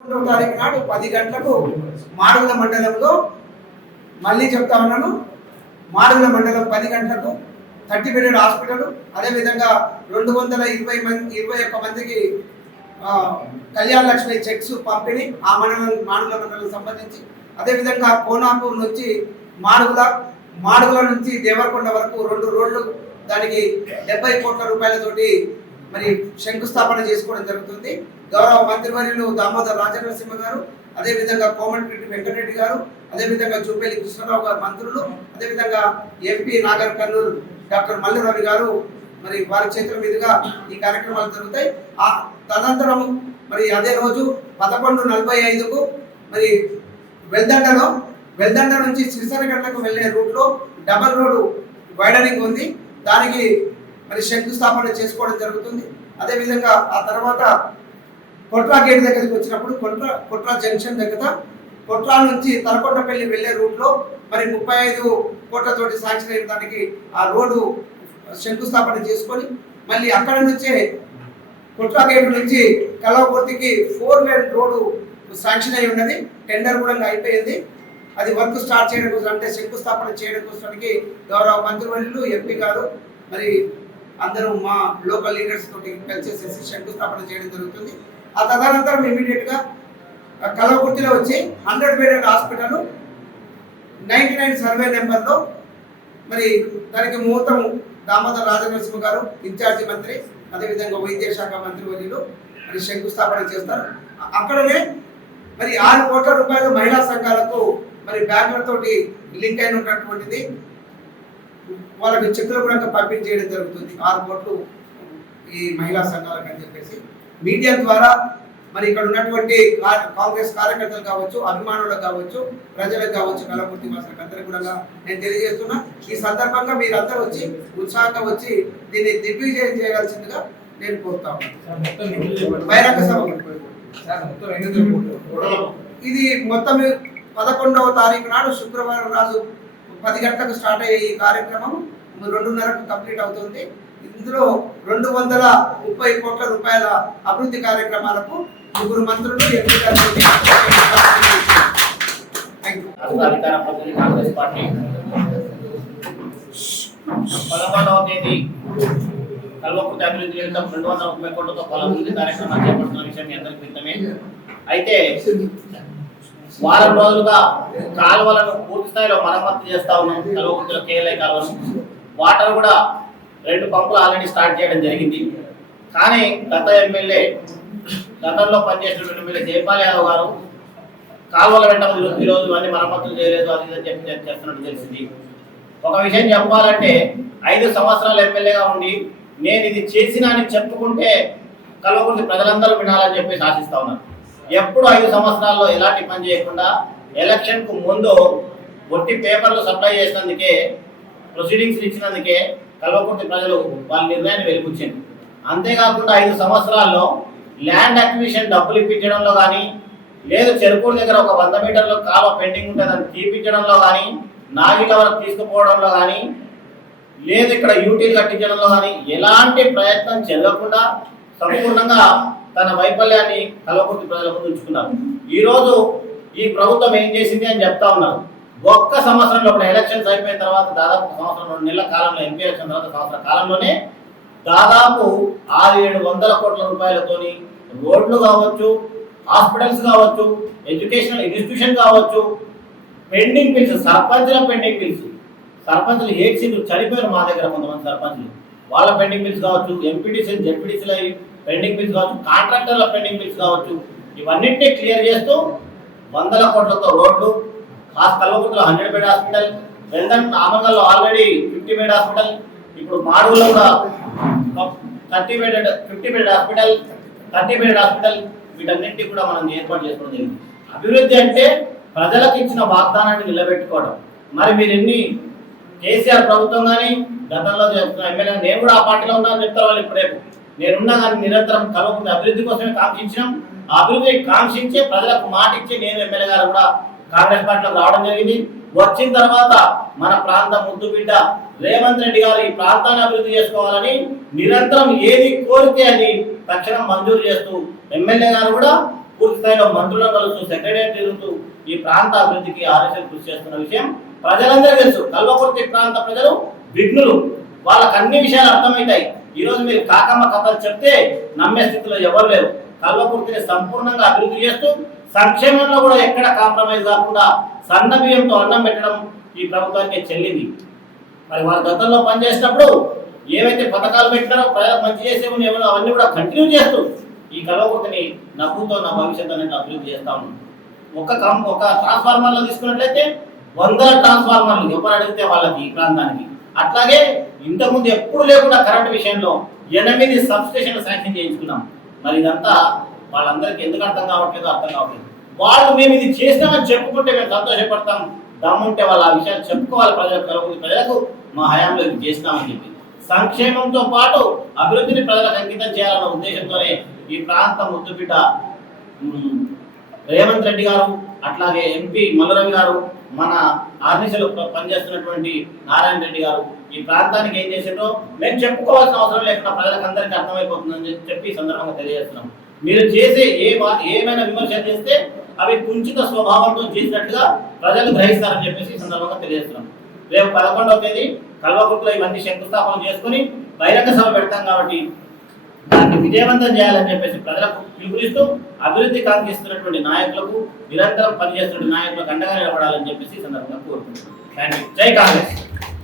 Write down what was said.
ఒకటో తారీఖు నాడు పది గంటలకు మాడుగుల మండలంలో మళ్ళీ చెప్తా ఉన్నాను. మాడుగుల మండలం పది గంటలకు థర్టీ బెడెడ్ హాస్పిటల్ అదేవిధంగా రెండు వందల ఇరవై మంది ఇరవై ఒక్క మందికి కళ్యాణ లక్ష్మి చెక్స్ పంపిణీ ఆ మండలం మాడుగుల మండలం సంబంధించి. అదేవిధంగా కోనాపూర్ నుంచి మాడుగుల మాడుగుల నుంచి దేవరకొండ వరకు రెండు రోడ్లు దానికి డెబ్బై కోట్ల రూపాయలతోటి మరి శంకుస్థాపన చేసుకోవడం జరుగుతుంది. గౌరవ మంత్రివర్యులు దామోదర్ రాజనరసింహ గారు అదేవిధంగా కోమటిరెడ్డి వెంకటరెడ్డి గారు అదేవిధంగా చూపేలి కృష్ణరావు గారు మంత్రులు అదేవిధంగా ఎంపీ నాగర్ కర్నూలు డాక్టర్ మల్లు రవి గారు మరి వారి చేతుల మీదుగా ఈ కార్యక్రమాలు జరుగుతాయి. ఆ తదనంతరం మరి అదే రోజు పదకొండు నలభై ఐదుకు మరి వెల్దండలో వెల్దండ నుంచి సిరిసరగడ్లకు వెళ్ళే రూట్లో డబల్ రోడ్డు వైడనింగ్ ఉంది. దానికి మరి శంకుస్థాపన చేసుకోవడం జరుగుతుంది. అదేవిధంగా ఆ తర్వాత కొట్రా గేట్ దగ్గరికి వచ్చినప్పుడు కొట్రా కొట్రా జంక్షన్ దగ్గర కొట్రా నుంచి తలకొండపల్లి వెళ్ళే రూట్లో మరి ముప్పై ఐదు కోట్లతోటి శాంక్షన్ అయిన దానికి ఆ రోడ్డు శంకుస్థాపన చేసుకొని మళ్ళీ అక్కడ నుంచే కొట్రా గేట్ నుంచి కలవకుర్తికి ఫోర్ లేన్ రోడ్డు శాంక్షన్ అయి ఉన్నది. టెండర్ కూడా అయిపోయింది. అది వర్క్ స్టార్ట్ చేయడం కోసం అంటే శంకుస్థాపన చేయడం కోసానికి గౌరవ మంత్రివర్యులు ఎంపీ గారు మరి అందరూ మా లోకల్ లీడర్స్ తోటి కలిసేసేసి శంకుస్థాపన చేయడం జరుగుతుంది. ఆ తదనంతరం ఇమీడియట్గా కలవకుర్తిలో వచ్చి hundred bedded hospital ninety nine survey నెంబర్లో మరి దానికి ముహూర్తం దామోదర్ రాజనరసింహ గారు ఇన్ఛార్జి మంత్రి అదేవిధంగా వైద్య శాఖ మంత్రి వర్యులు మరి శంకుస్థాపన చేస్తారు. అక్కడనే మరి ఆరు కోట్ల రూపాయలు మహిళా సంఘాలకు మరి బ్యాంకులతోటి లింక్ అయిన ఉన్నటువంటిది వాళ్ళకి చెక్కులు కూడా పంపించేయడం జరుగుతుంది. ఆరు కోట్లు ఈ మహిళా సంఘాలకు అని చెప్పేసి. మీడియా ద్వారా మరి ఇక్కడ ఉన్నటువంటి కాంగ్రెస్ కార్యకర్తలు కావచ్చు అభిమానులకు కావచ్చు ప్రజలకు కావచ్చు కలపూర్తి వాసులకు అందరికీ కూడా నేను తెలియజేస్తున్నా. ఈ సందర్భంగా మీరందరూ వచ్చి ఉత్సాహంగా వచ్చి దీన్ని దిగ్విజయం చేయవలసిందిగా నేను కోరుతా బహిరంగ సభ. ఇది మొత్తం పదకొండవ తారీఖు నాడు శుక్రవారం రోజు పది గంటలకు స్టార్ట్ అయ్యే ఈ కార్యక్రమం. రెండున్నరకు కంప్లీట్ అవుతుంది. ఇందులో రెండు వందల ముప్పై కోట్ల రూపాయల అభివృద్ధి కార్యక్రమాలకు ముగ్గురు మంత్రులు ఎంపీ పదకొండవ తేదీ కల్వకుర్తి అభివృద్ధి నిమిత్తం రెండు వందల ముప్పై కోట్లతో పలు అభివృద్ధి కార్యక్రమాలు చేపడుతున్న విషయం మీ అందరికీ క్రితమే అయితే వారం రోజులుగా కాలువలను పూర్తి స్థాయిలో మరమ్మతు చేస్తా ఉన్నాం కల్వకుర్తిలో కేఎల్ఐ కాలువను. వాటర్ కూడా రెండు పంపులు ఆల్రెడీ స్టార్ట్ చేయడం జరిగింది. కానీ గత ఎమ్మెల్యే గతంలో పనిచేసినటువంటి ఎమ్మెల్యే జయపాల్ యాదవ్ గారు కాలువల వెంట ఈరోజు ఈరోజు అన్ని మరమ్మతులు చేయలేదు అది అని చెప్పి చేస్తున్నట్టు తెలిసింది. ఒక విషయం చెప్పాలంటే ఐదు సంవత్సరాలు ఎమ్మెల్యేగా ఉండి నేను ఇది చేసినా అని చెప్పుకుంటే కల్వకుర్తి ప్రజలందరూ వినాలని చెప్పేసి ఆశిస్తా ఉన్నాను. ఎప్పుడు ఐదు సంవత్సరాల్లో ఎలాంటి పని చేయకుండా ఎలక్షన్కు ముందు ఒట్టి పేపర్లు సప్లై చేసినందుకే ప్రొసీడింగ్స్ ఇచ్చినందుకే కల్వకుంటి ప్రజలు వాళ్ళ నిర్ణయాన్ని వెలిపుచ్చింది అంతేకాకుండా ఐదు సంవత్సరాల్లో ల్యాండ్ అక్విజిషన్ డబ్బులు ఇప్పించడంలో కానీ లేదు చెరుకూరు దగ్గర ఒక వంద మీటర్లు కాలువ పెండింగ్ ఉంటే దాన్ని తీపించడంలో కానీ నాగిల వరకు తీసుకుపోవడంలో కానీ లేదు ఇక్కడ యూటీలు కట్టించడంలో కానీ ఎలాంటి ప్రయత్నం జరగకుండా సంపూర్ణంగా తన వైఫల్యాన్ని కలవకుర్తి ప్రజల ముందు ఉంచుకున్నారు. ఈ ఈ ప్రభుత్వం ఏం చేసింది అని చెప్తా ఉన్నారు. ఒక్క సంవత్సరంలో ఇప్పుడు ఎలక్షన్స్ అయిపోయిన తర్వాత దాదాపు సంవత్సరం రెండు నెలల కాలంలో ఎంపీ ఎలక్షన్ తర్వాత సంవత్సర కాలంలోనే దాదాపు ఆరు ఏడు వందల కోట్ల రూపాయలతోని రోడ్లు కావచ్చు హాస్పిటల్స్ కావచ్చు ఎడ్యుకేషనల్ ఇన్స్టిట్యూషన్ కావచ్చు పెండింగ్ బిల్స్ సర్పంచ్ల పెండింగ్ బిల్స్ సర్పంచ్లు ఏడ్చిండ్రు చనిపోయారు మా దగ్గర కొంతమంది సర్పంచ్లు? వాళ్ళ పెండింగ్ బిల్స్ కావచ్చు ఎంపీటీసీ జెడ్పీటీసీల పెండింగ్ బిల్స్ కావచ్చు కాంట్రాక్టర్ల పెండింగ్ బిల్స్ కావచ్చు. ఇవన్నింటినీ క్లియర్ చేస్తూ వందల కోట్లతో రోడ్లు ఆ కల్వకుర్తిలో హండ్రెడ్ బెడ్ హాస్పిటల్. వెల్దన్ ఆమంగల్లో ఆల్రెడీ ఫిఫ్టీ బెడ్ హాస్పిటల్. ఇప్పుడు మాడుగులో కూడా thirty bed fifty bed hospital thirty bed hospital. వీటన్నింటి కూడా మనం ఏర్పాటు చేసుకోవడం జరిగింది. అభివృద్ధి అంటే ప్రజలకు ఇచ్చిన వాగ్దానాన్ని నిలబెట్టుకోవడం. మరి మీరు ఎన్ని కేసీఆర్ ప్రభుత్వం కానీ గతంలో ఎమ్మెల్యే నేను కూడా ఆ పార్టీలో ఉన్నాను చెప్తారు వాళ్ళు ఇప్పుడు రేపు. నేనున్నా కానీ నిరంతరం కలవకుండా అభివృద్ధి కోసమే కాంక్షించినాం. అభివృద్ధి కాంక్షించి ప్రజలకు మాట ఇచ్చి నేను ఎమ్మెల్యే గారు కూడా కాంగ్రెస్ పార్టీలోకి రావడం జరిగింది. వచ్చిన తర్వాత మన ప్రాంత ముద్దు బిడ్డ రేవంత్ రెడ్డి గారు ఈ ప్రాంతాన్ని అభివృద్ధి చేసుకోవాలని నిరంతరం ఏది కోరితే అది తక్షణం మంజూరు చేస్తూ ఎమ్మెల్యే గారు కూడా పూర్తి స్థాయిలో మంత్రులను కలుస్తూ సెక్రటరీ తిరుగుతూ ఈ ప్రాంత అభివృద్ధికి ఆర్ఎస్ఎస్ కృషి చేస్తున్న విషయం ప్రజలందరూ తెలుసు. కల్వకుర్తి ప్రాంత ప్రజలు విఘ్నులు. వాళ్ళకి అన్ని విషయాలు అర్థమవుతాయి. ఈ రోజు మీరు కాకమ్మ కథలు చెప్తే నమ్మే స్థితిలో ఎవరు లేరు. కల్వకుర్తిని సంపూర్ణంగా అభివృద్ధి చేస్తూ సంక్షేమంలో కూడా ఎక్కడ కాంప్రమైజ్ కాకుండా సన్న బియ్యంతో అన్నం పెట్టడం ఈ ప్రభుత్వానికి చెల్లింది. మరి వారు గతంలో పనిచేసినప్పుడు ఏవైతే పథకాలు పెట్టినారో ప్రజలకు మంచి చేసే ఏమో అవన్నీ కూడా కంటిన్యూ చేస్తూ ఈ కలవకొకని నవ్వుతో నా భవిష్యత్తు అనేది అభివృద్ధి చేస్తా ఉన్నాం. ఒక కం ఒక ట్రాన్స్ఫార్మర్లో తీసుకున్నట్లయితే వందల ట్రాన్స్ఫార్మర్లు ఎవరు అడిగితే వాళ్ళకి ఈ ప్రాంతానికి. అట్లాగే ఇంతకుముందు ఎప్పుడు లేకుండా కరెంట్ విషయంలో ఎనిమిది సబ్ స్టేషన్లు శాంక్షన్ చేయించుకున్నాం. మరి ఇదంతా వాళ్ళందరికీ ఎందుకు అర్థం కావట్లేదు అర్థం కావట్లేదు. వాళ్ళు మేము ఇది చేసినామని చెప్పుకుంటే మేము సంతోషపడతాం. దమ్ముంటే వాళ్ళు ఆ విషయాలు చెప్పుకోవాలి ప్రజలకు కలుగుతుంది ప్రజలకు మా హయాంలో ఇది చేసినామని చెప్పి. సంక్షేమంతో పాటు అభివృద్ధిని ప్రజలకు అంకితం చేయాలన్న ఉద్దేశంతోనే ఈ ప్రాంత ముద్దుబిడ్డ రేవంత్ రెడ్డి గారు అట్లాగే ఎంపీ మల్లురవి గారు మన ఆర్మీసీలో పనిచేస్తున్నటువంటి నారాయణ రెడ్డి గారు ఈ ప్రాంతానికి ఏం చేసేటో మేము చెప్పుకోవాల్సిన అవసరం లేకుండా ప్రజలకు అందరికీ అర్థమైపోతుందని చెప్పి సందర్భంగా తెలియజేస్తున్నాం. మీరు చేసే ఏ ఏమైనా విమర్శ చేస్తే అవి కుంచిత స్వభావంతో చేసినట్టుగా ప్రజలు గ్రహిస్తారని చెప్పేసి సందర్భంగా తెలియజేస్తున్నాం. రేపు పదకొండవ తేదీ కల్వకుర్తిలో ఇవన్నీ శంకుస్థాపన చేసుకుని బహిరంగ సభ పెడతాం కాబట్టి దాన్ని విజయవంతం చేయాలని చెప్పేసి ప్రజలకు పిలుపునిస్తూ అభివృద్ధి కాంక్షిస్తున్నటువంటి నాయకులకు నిరంతరం పనిచేస్తున్న నాయకులకు అండగా నిలబడాలని చెప్పేసి సందర్భంగా కోరుకుంటున్నాం థ్యాంక్ యూ జై కాంగ్రెస్.